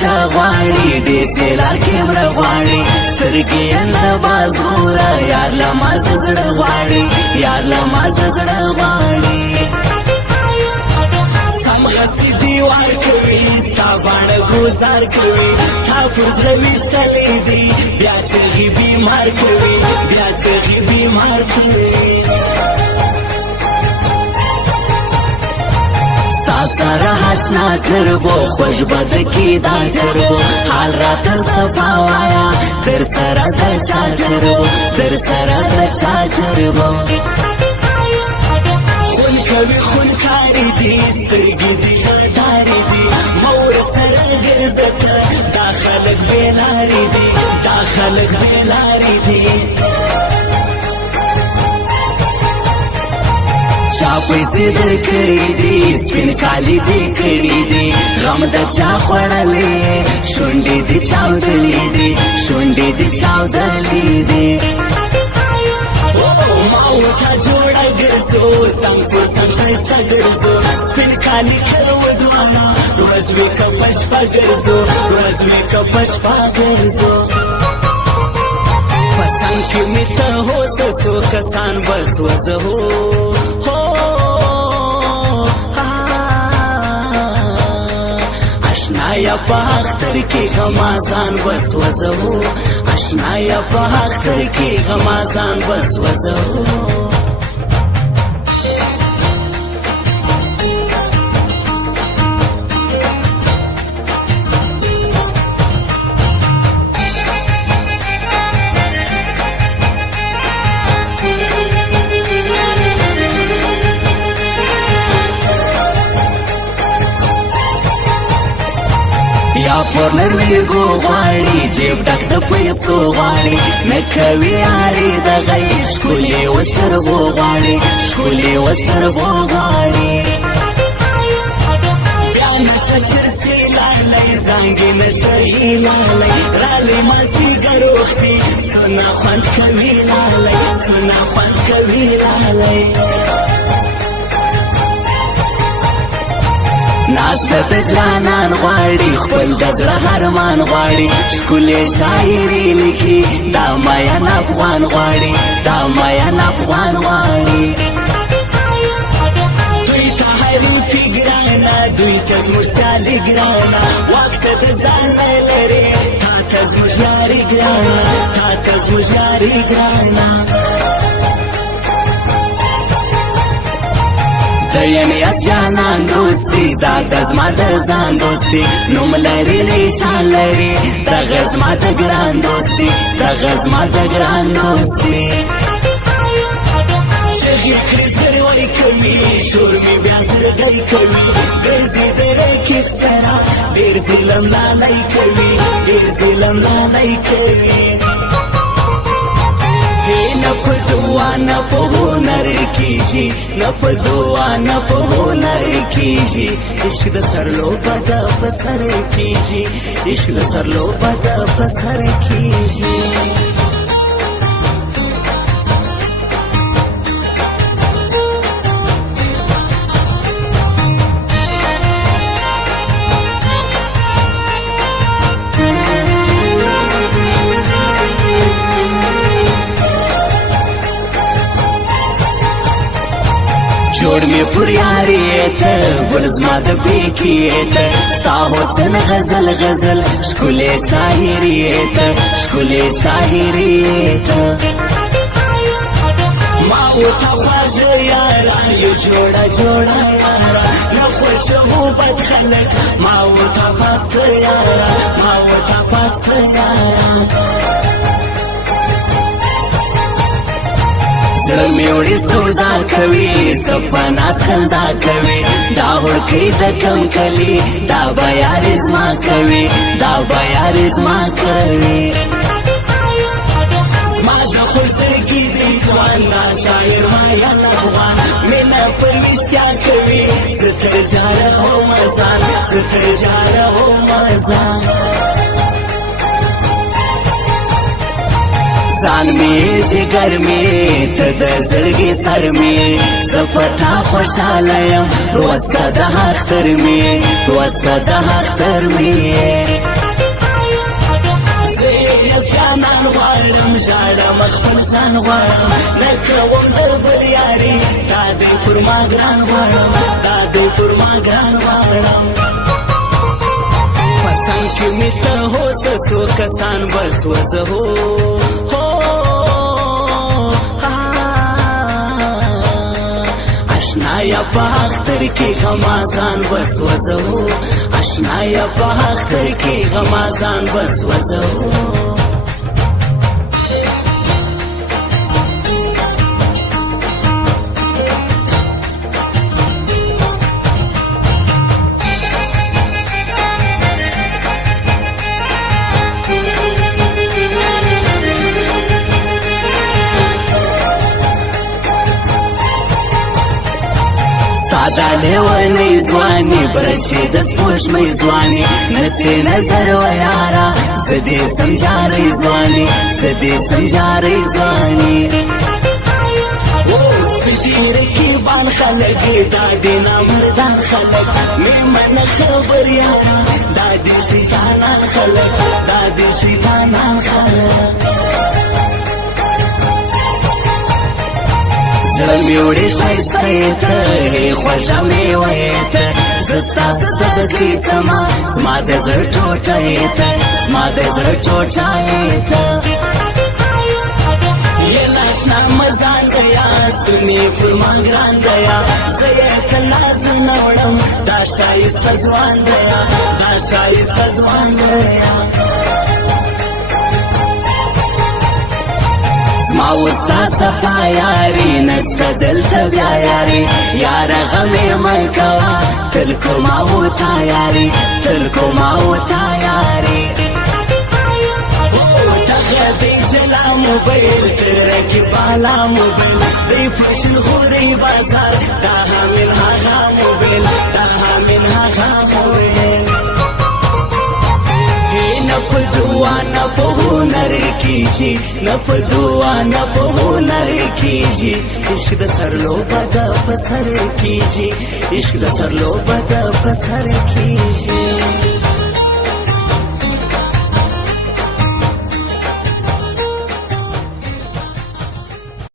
چا غواړي DSLR کیمرا غواړي سترګې انداز ګوره یار له ما زړه غواړي یار له ما زړه غواړي سمغسي دیوار کوي ستا باڼه ګوزار کوي تا پر زړه ویشتلې دي بیا چغې بیمار کوي بیا چغې بیمار کوي سره آشنا تربو خوش بد کی دا تربو حال رات صفا وایا در سره د چا تربو در سره د چا تربو خون کوي خون کاری دی سترګې دی غرداري دی مور سره ګرځت دا خلک بیلاری دی دا خلک بیلاری دی چا پیسې درکړې دي سپین کالي دې کړې دي غم د چا خوړلې شونډې دې چاودلې دي شونډې دې چاودلې دي ما ورته جوړه ګرځو څنګ پر څنګ ښایسته ګرځو سپین کالي کوو دواړه ورځ وي که په شپه ګرځو ورځ وي که په شپه ګرځو په څنګ کې مې ته هوسه څو کسان بس وزهو اشنایا په اختر کې غمازان بس وزهو اشنایا په اختر کې غمازان بس وزهو یا پر نرویګو غواړي جیب ډک د پیسو غواړي نه کوي یاري د غي ښکلې وسترګو غواړي ښکلې وسترګو غواړي بیا نشه چرسي لالی زنګې نشه لالی رالی مازدیګر وختي څونه خوند کوي لالی څونه خوند کوي لالی ناسته د جانان غواړي خپل د زړه ارمان غواړي ښکلې شاعري لیکي دا مین افغان غواړي دا مین افغان غواړي دوی ته حریفي ګرانه دوی ته زموږ سیالي ګرانه واک ته د ځان نه لري تا ته زموږ یاري ګرانه تا ته زموږ یاري ګرانه یمیاس جانان دوستی دا دزما د ځان دوستی نوم لري نشان لري دغه زما د ګران دوستی دغه زما د ګران دوستی چغې کړي وای کوي شور مې بیا زړګی کوي ګرځي درې کې سره ډېر ظلم لالای کوي ډېر ظلم لالای کوي نه په دعا نه په هنر کېږي نه په دعا نه په هنر کېږي عشق د سرلوبه د په سر کېږي عشق د سرلوبه د په سر کېږي جوړ مې پر یاري ته ګل زما د پیکي ته ستا حسن غزل غزل ښکلې شاعري ته ښکلې شاعري ته ما ورته خواږه یاره یو جوړه جوړه یاره نه خوښه مو بد خلک ما ورته پاسته یاره ما ورته پاسته یاره زړه مې وړي سودا کوي سپناس خندا کوي دا هړکۍ د کم کلي دا به یارې زما کوي دا به یارې زما کوي ما د خوشترګي دی ځوان دا شاعر ما یم افغان مینه پر رښتیا کوي زه تر جاره او مزان زه تر جاره او مزان ځان مې زیګر مې ته د زړګي سر مې زه په تا خوشحاله یم وسته د اختر مې وسته د اختر مې زه یې جانان غواړم ژاړم خپل ځان غواړم نه کوم د بل یاري دا دی پر ما ګران غواړم دا دی پر ما ګران غواړم پسند کې مې ته هوس څو کسان بس وزه هو اشنایا په اختر کې غمازان بس وزه اشنایا په اختر کې غمازان بس وزه دا لیونی ځواني برشي د سپوږمۍ ځواني نسې نظر و یاره زه دې سمجارۍ ځواني زه دې سمجارۍ ځواني سپېدېره کې بال خلک دا دې نامردان خلک مېمنه خبر یاره دا دې شیطانان خلک دا دې شیطانان خلک زړه مې وړې ښایسته ته خوږه مې وې ته زه ستا صدقې سمه زما د زړه ټوټه یې ته زما د زړه ټوټه یې ته یې ناشنا مزان گیا سنې پر ما ګران گیا زه یې تل لاسونه وړم دا ښایسته ځوان گیا دا ښایسته ځوان گیا زما وستا صفا یاري نسته دلته بیا یاري یاره غمې مه کوه تل کومه وتا یاري تل کومه وتا یاري دغه دی جلا موبایل تره کې بالا موبایل دی پشل غوري بازار دا من هغه موبایل دا من هغه موبایل نه په دعا نه په هنر کېږي نه په دعا نه په هنر کېږي عشق د سر لوبه ده په سر کېږي عشق د سر لوبه ده په سر کېږي